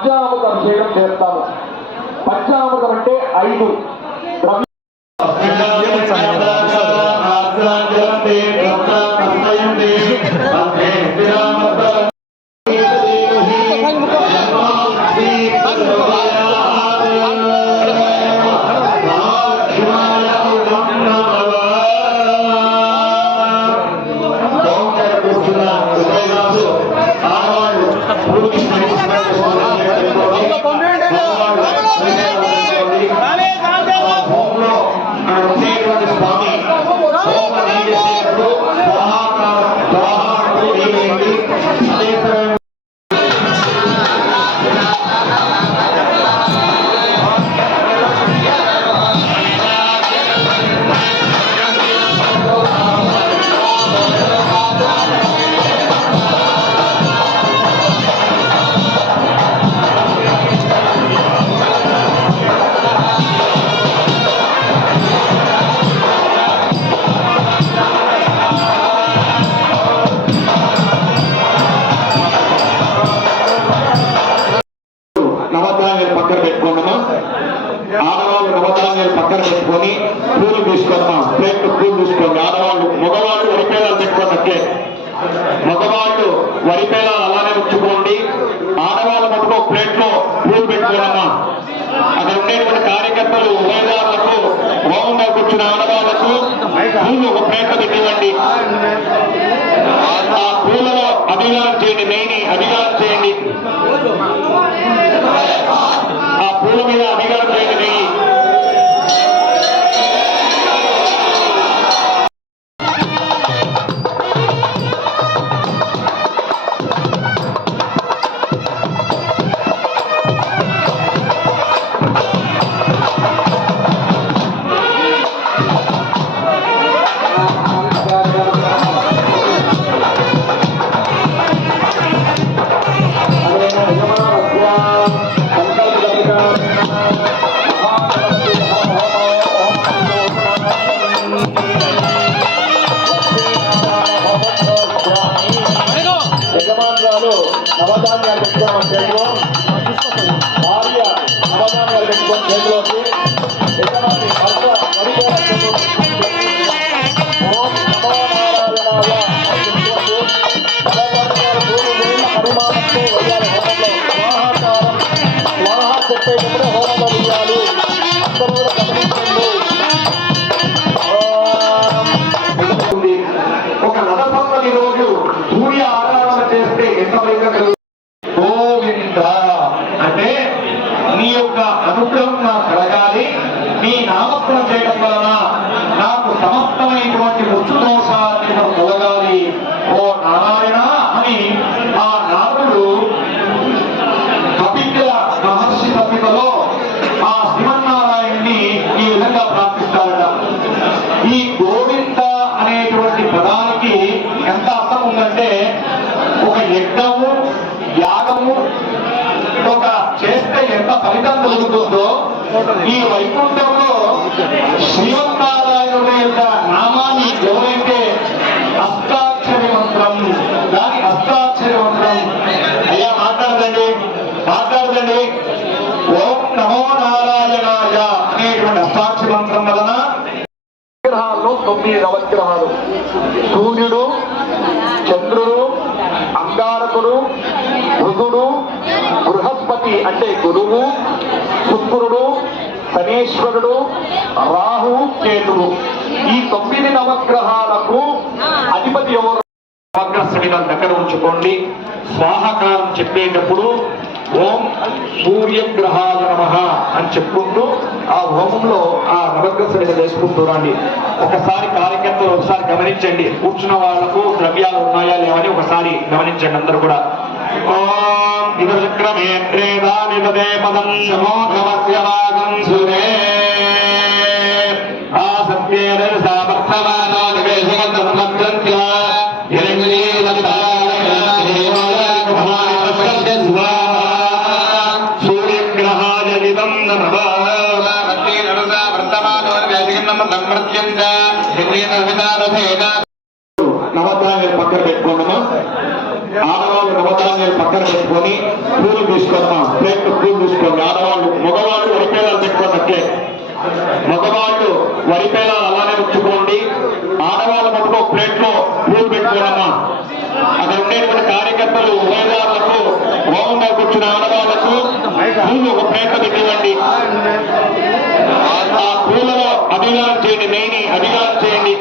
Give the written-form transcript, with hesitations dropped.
పంచామృతం చేయడం చేస్తాము. పంచామృతం అంటే 5 ఆడవాళ్ళు నవధాన్యాలు పక్కన పెట్టుకొని పూలు తీసుకున్నా ప్లేట్ పూలు తీసుకోండి. ఆడవాళ్ళు మగవాళ్ళు వరిపేలాలు పెట్టుకోండి. మగవాళ్ళు వరిపేలాలు అలానే ఉంచుకోండి. ఆడవాళ్ళ మటుకు ప్లేట్ లో పూలు పెట్టుకోనమ్మా. అక్కడ ఉండేటువంటి కార్యకర్తలు ఉభయదారులకు హోమంగా కూర్చున్న ఆడవాళ్లకు పూలు ఒక ప్లేట్ లో పెట్టివ్వండి. ఆ పూలలో అభిగానం చేయండి, నెయ్యిని అభిగానం చేయండి. ఆ పూల మీద అభిగానం చేయండి నెయ్యి. నవధాన్యాలు పెట్టుకోవడం చేతిలో, భార్య నవధాన్యాలు పెట్టుకొని చేతిలోకి యజమాని భర్త ఓం నమో నారాయణాయ చెప్పుకుంటూ నవధాన్యాలు 3 వేల పరిమాణంతో వేయాలి. హోమంలో స్వాహాకారం స్వాహా చెప్పేటప్పుడు హోమంలో వేయాలి. అందరూ కూడా గమనించండి. ఒక నవసంవతి రోజు సూర్య ఆరాధన చేస్తే ఎంత గోవింద అంటే నీ యొక్క అనుగ్రహం నాకు కలగాలి, నీ నామస్మరణ చేయడం వలన నాకు సమస్తమైనటువంటి మృత్యుదోషాలు కలగాలి ఓ నారాయణ అని ఆ నారదుడు కపిల మహర్షి తప్పికలో ఆ శ్రీమన్నారాయణ్ణి ఈ విధంగా ప్రార్థిస్తారట. ఈ గోవింద అనేటువంటి పదానికి ఎంత అర్థం ఉందంటే, ఒక యజ్ఞము యాగము ఒక చేస్తే ఎంత ఫలితం కలుగుతుందో ఈ వైకుంఠంలో శ్రీమన్నారాయణుడి యొక్క నామాన్ని ఎవరైతే అష్టాక్షరి మంత్రం, దాని అష్టాక్షరి మంత్రం అయ్యా మాట్లాడదండి ఓం నమో నారాయణాయ అనేటువంటి అష్టాక్షరి మంత్రం వలన గ్రహాల్లో 9 నవగ్రహాలు, సూర్యుడు, చంద్రుడు, అంగారకుడు, బుధుడు, బృహస్పతి అంటే గురువు, శుక్రుడు, శనేశ్వరుడు, రాహు, కేతువు. ఈ 9 నవగ్రహాలకు అధిపతి ఎవరు? నవగ్రహ సమిధాన్ని దగ్గర ఉంచుకోండి. స్వాహకారం చెప్పేటప్పుడు ఓం సూర్యగ్రహాయ నమః అని చెప్పుకుంటూ ఆ హోమంలో ఆ నవగ్రహ సమిధ వేసుకుంటూ రండి. ఒకసారి కార్యకర్తలు ఒకసారి గమనించండి, కూర్చున్న వాళ్లకు ద్రవ్యాలు ఉన్నాయా లేవని ఒకసారి గమనించండి అందరూ కూడా. ఓం ఇదక్రమే త్రేదానిదే పదం సమోధమస్యవాగం సురే ఆ సత్యేన సామర్థమానో నివేశమంత్య నవధాన్యాలు పక్కన పెట్టుకోండమ్మా. ఆడవాళ్ళు మగవాళ్ళు పక్కన పెట్టుకొని పూలు తీసుకున్నాం. ప్లేట్ పూలు తీసుకోండి. ఆడవాళ్ళు మగవాళ్ళు వరిపేలాలు పెట్టుకోండి. మగవాళ్ళు వరిపేలాలు అలానే ఉంచుకోండి. ఆడవాళ్ళు మటుకు ఒక ప్లేట్ లో పూలు పెట్టుకోనమ్మా. అక్కడ ఉండేటువంటి కార్యకర్తలు ఉభయదారులకు హోమంగా కూర్చున్న ఆడవాళ్లకు పూలు ఒక ప్లేట్ పెట్టివ్వండి. ఆ పూలలో అభిగానం చేయండి. నెయ్యిని అభిగానం చేయండి.